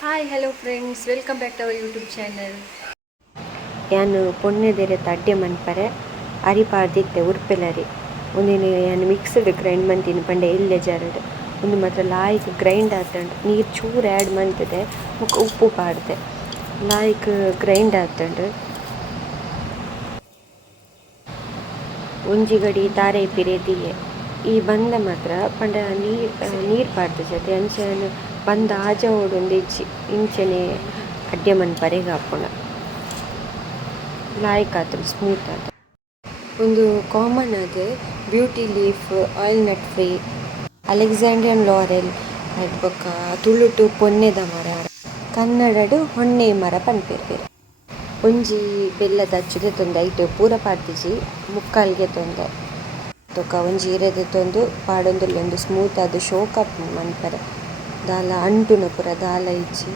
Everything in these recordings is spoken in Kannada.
Hi hello friends welcome back to our YouTube channel. ಯಾನು ಪೊಣ್ಣೆದೆರೆ ಅಡ್ಡೆ ಮನ್ಪರೆ ಅರಿಪಾರ್ದಿತ್ತೆ ಉರ್ಪೆಲರಿ ಒಂದಿನ ಯಾನು ಮಿಕ್ಸ್ಡ್ ಗ್ರೈಂಡ್ ಮಂತಿನ ಪಂಡ ಎಲ್ಲೆ ಜಾರಡು ಒಂದು ಮಾತ್ರ ಲಾಯ್ಕ್ ಗ್ರೈಂಡ್ ಆತಂಡು ನೀರು ಚೂರು ಆ್ಯಡ್ ಮಂತದೆ ಮುಖ ಉಪ್ಪು ಪಾಡ್ದೆ ಲಾಯ್ಕ್ ಗ್ರೈಂಡ್ ಆತಂಡು ಒಂಜಿ ಗಡಿ ತಾರೆ ಪಿರೆದಿಯೆ ಈ ಬಂದ ಮಾತ್ರ ಪಂಡ ನೀರು ಪಾಡ್ದೆ ಜತೆ ಅಂಚೆನು ಬಂದ ಆಜ ಓಡೊಂದು ಇಜ್ಜಿ ಇಂಚನೆ ಅಡ್ಡೆ ಮನ್ಪರೆಗ ಆಪುಂಡ ಲಾಯ್ಕ್ ಆತುಂಡು ಸ್ಮೂತ್ ಆತ ಒಂದು ಕಾಮನ್ ಅದು beauty leaf oil nut free Alexandrian laurel ಅದು ಬೊಕ್ಕ ತುಳುಟು ಪೊನ್ನೆದ ಮರ ಕನ್ನಡಡು ಹೊನ್ನೆ ಮರ ಪನ್ಪೆರ್ ಒಂಜಿ ಬೆಲ್ಲದ ಅಚ್ಚುಗೆ ತೊಂದೆ ಐಟ್ ಪೂರ ಪಾಡ್ದಿಜಿ ಮುಕ್ಕಾಲ್ಗೆ ತೊಂದೆ ತೊಕ ಒಂಜಿ ಇರೆದೆ ತೊಂದು ಪಾಡೊಂದುಲ್ಲೆಂದು ಸ್ಮೂತ್ ಆದ್ ಶೋಕ ಮನ್ಪರೆ ದಾಲ ಅಂಟುನ ಪೂರ ದಾಲ ಇಜ್ಜಿ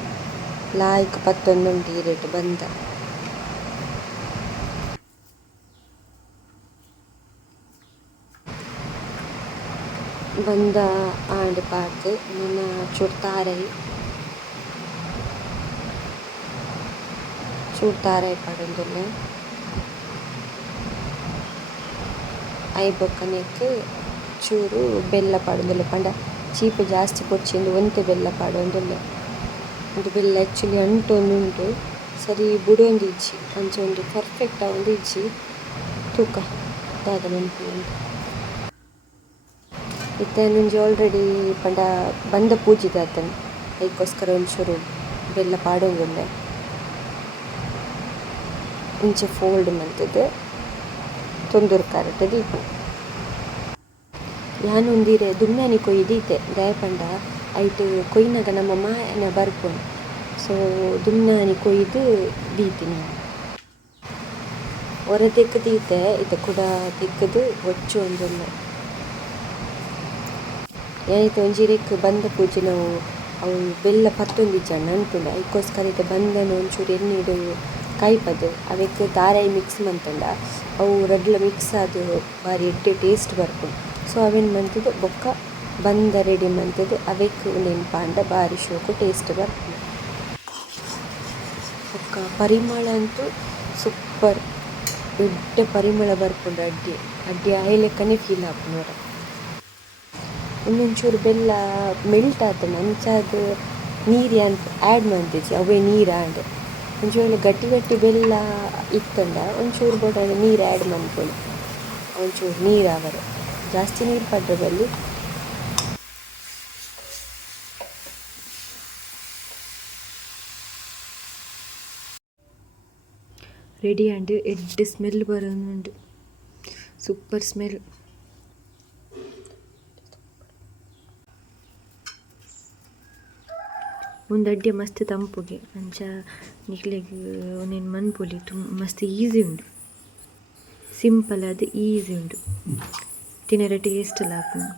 ಲಾಯ್ಕ್ ಪತ್ತೊಂದುಂಡು ಈರೆಟ್ ಬಂದ ಬಂದ ಆಂಡ್ ಪಾಡ್ದು ನನ್ನ ಚೂರು ತಾರಾಯಿ ಪಾಡೊಂದುಲ್ಲೆ ಐ ಬೊಕ್ಕನೆಕ್ ಚೂರು ಬೆಲ್ಲ ಪಾಡೊಂದುಲ್ಲೆ ಪಂಡ ಚೀಪೆ ಜಾಸ್ತಿ ಕೊಚ್ಚಿಂದು ಒಂತೆ ಬೆಲ್ಲ ಪಾಡೊಂದುಲ್ಲೆ ಒಂದು ಬೆಲ್ಲ ಆ್ಯಕ್ಚುಲಿ ಅಂಟೊಂದುಂಡು ಸರಿ ಬುಡೊಂದು ಇಜ್ಜಿ ಅಂಚ ಒಂದು ಪರ್ಫೆಕ್ಟ್ ಆವೊಂದು ಇಜ್ಜಿ ತೂಕ ದಾದ ಮನ್ಪುಂಡು ಇತ್ತಂಜಿ ಆಲ್ರೆಡಿ ಪಂಡ ಬಂದ ಪೂಜಿದ ಆತನು ಅದಕ್ಕೋಸ್ಕರ ಒಂಚೂರು ಬೆಲ್ಲ ಪಾಡೊಂದುಲ್ಲೆ ಇಂಚೆ ಫೋಲ್ಡ್ ಮಂತದ್ದು ತೊಂದೂರು ಕರೆಕ್ಟ್ ದೀಪು ಯಾನೊಂದಿರೆ ದುಮ್ಯಾನಿ ಕೊಯ್ದೀತೆ ದಯಪಂಡ ಐಟ್ ಕೊಯ್ನಾಗ ನಮ್ಮ ಮಾಯನ ಬರ್ಪುಂಡು ಸೊ ದುಮ್ಯಾನಿ ಕೊಯ್ದು ದೀತಿನಿ ಹೊರ ತೆಕ್ಕದೀತೆ ಇತ್ತೆ ಕೂಡ ತೆಕ್ಕದು ಒಚ್ಚು ಒಂದೊಲ್ಲೆ ಏನೈತೆ ಒಂಜಿರೆಕ್ ಬಂದ ಪೂಜೆ ನಾವು ಅವು ಬೆಲ್ಲ ಪತ್ತೊಂದಿಜ್ಜಂಡು ಅಂದ್ಪುಂಡು ಅದಕ್ಕೋಸ್ಕರ ಇತ್ತೆ ಬಂದನು ಒಂಚೂರು ಎಣ್ಣೆಡು ಕಾಯ್ಪದು ಅವಕ್ಕೆ ತಾರಾಯಿ ಮಿಕ್ಸ್ ಮಂತಂಡ ಅವು ರಡ್ಲ ಮಿಕ್ಸ್ ಆದು ಬಾರಿ ಎಡ್ಡೆ ಟೇಸ್ಟ್ ಬರ್ಪುಂಡು ಸೊ ಅವೇನು ಮಂತದ್ದು ಬೊಕ್ಕ ಬಂದ ರೆಡಿ ಮಂತದ್ದು ಅವಕ್ಕೆ ನೆನ್ಪಾಂಡ ಬಾರಿ ಶೋಕು ಟೇಸ್ಟ್ ಬರ್ಪುಂಡು ಬೊಕ್ಕ ಪರಿಮಳ ಅಂತೂ ಸೂಪರ್ ಎಡ್ಡೆ ಪರಿಮಳ ಬರ್ಪುಂಡು ಅಡ್ಡಿ ಆಯಲೆಕ್ಕನೆ ಫೀಲ್ ಆಪುಂಡು ಹೊರ ಒಂದೊಂಚೂರು ಬೆಲ್ಲ ಮೆಲ್ಟ್ ಆತಂಡು ಅಂಚಾದ ನೀರು ಅಂತ ಆ್ಯಡ್ ಮಾಡ್ತಿಜ್ಜಿ ಅವೇ ನೀರು ಆಂಡ್ ಒಂಚೂರು ಗಟ್ಟಿ ಗಟ್ಟಿ ಬೆಲ್ಲ ಇತ್ತಂಡ ಒಂಚೂರು ಬೋಡ ನೀರು ಆ್ಯಡ್ ಮಾಡ್ಕೊಳ್ಳಿ ಒಂಚೂರು ನೀರು ಆವರೆ ಜಾಸ್ತಿ ನೀರು ಪಡ್ರೆ ಬಲ್ಲಿ ರೆಡಿ ಆಂಡ್ ಎಡ್ಡೆ ಸ್ಮೆಲ್ ಬರೋನುಂಡು ಸೂಪರ್ ಸ್ಮೆಲ್ ಒಂದು ಅಡ್ಡೆ ಮಸ್ತ್ ತಂಪುಗೆ ಅಂಚ ನಿಕ್ಲೆಗ್ ಒಂದೇನು ಮನ್ಪೊಲಿ ಮಸ್ತ್ ಈಸಿ ಉಂಡು ಸಿಂಪಲ್ ಅದು ಈಸಿ ಉಂಡು ತಿನ್ನರೆ ಟೇಸ್ಟ್ ಲಾಪುಂಡು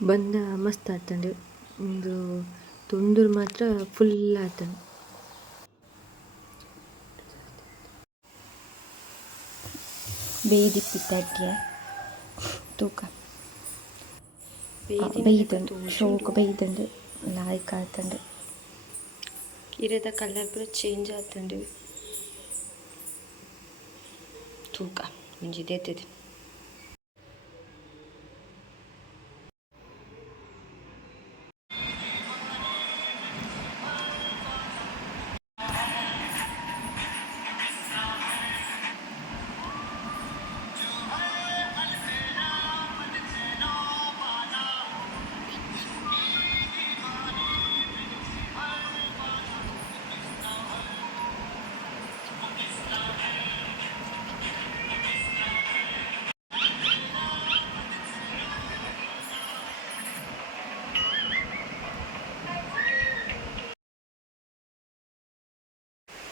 ಬಂದ ಮಸ್ತ್ ಆತಂಡು ಒಂದು ತೊಂದೂರು ಮಾತ್ರ ಫುಲ್ ಆತಂಡು ಬೇಯ್ದಿಪ್ಪಿತ್ತಡ್ಗೆ ತೂಕ ಬೇಯ್ದುಂಡು ಶೋಕು ಬೇಯ್ದುಂಡು ಲಾಯ್ಕ್ ಆತಂಡು ಇರದ ಕಲರ್ ಪೂರ ಚೇಂಜ್ ಆತುಂಡು ತೂಕ ಒಂಜಿ ದೆತ್ತಿದೆ.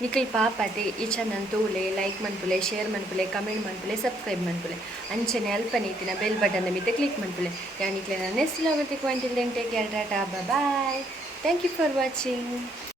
ನಿಖಿಲ್ ಪಾಪದೆ ಈ ಚಾನಲ್ ತೂಲೆ ಲೈಕ್ ಮನ್ಪುಲೆ ಶೇರ್ ಮನ್ಪುಲೆ ಕಮೆಂಟ್ ಮನ್ಪುಲೆ ಸಬ್ಸ್ಕ್ರೈಬ್ ಮನ್ಪುಲೆ ಅಂಚನೆ ಅಲ್ಪ ನೀತಿನ ಬೆಲ್ ಬಟನ್ ಮಿತ್ತೆ ಕ್ಲಿಕ್ ಮನ್ಪುಲೆ ಯಾನಿಕ್ಲೆ ನಾನು ನೆಕ್ಸ್ಟ್ ಲಾಗತ್ತೆ ಕ್ವಾಂಟಿಲ್ take care tata bye thank you for watching.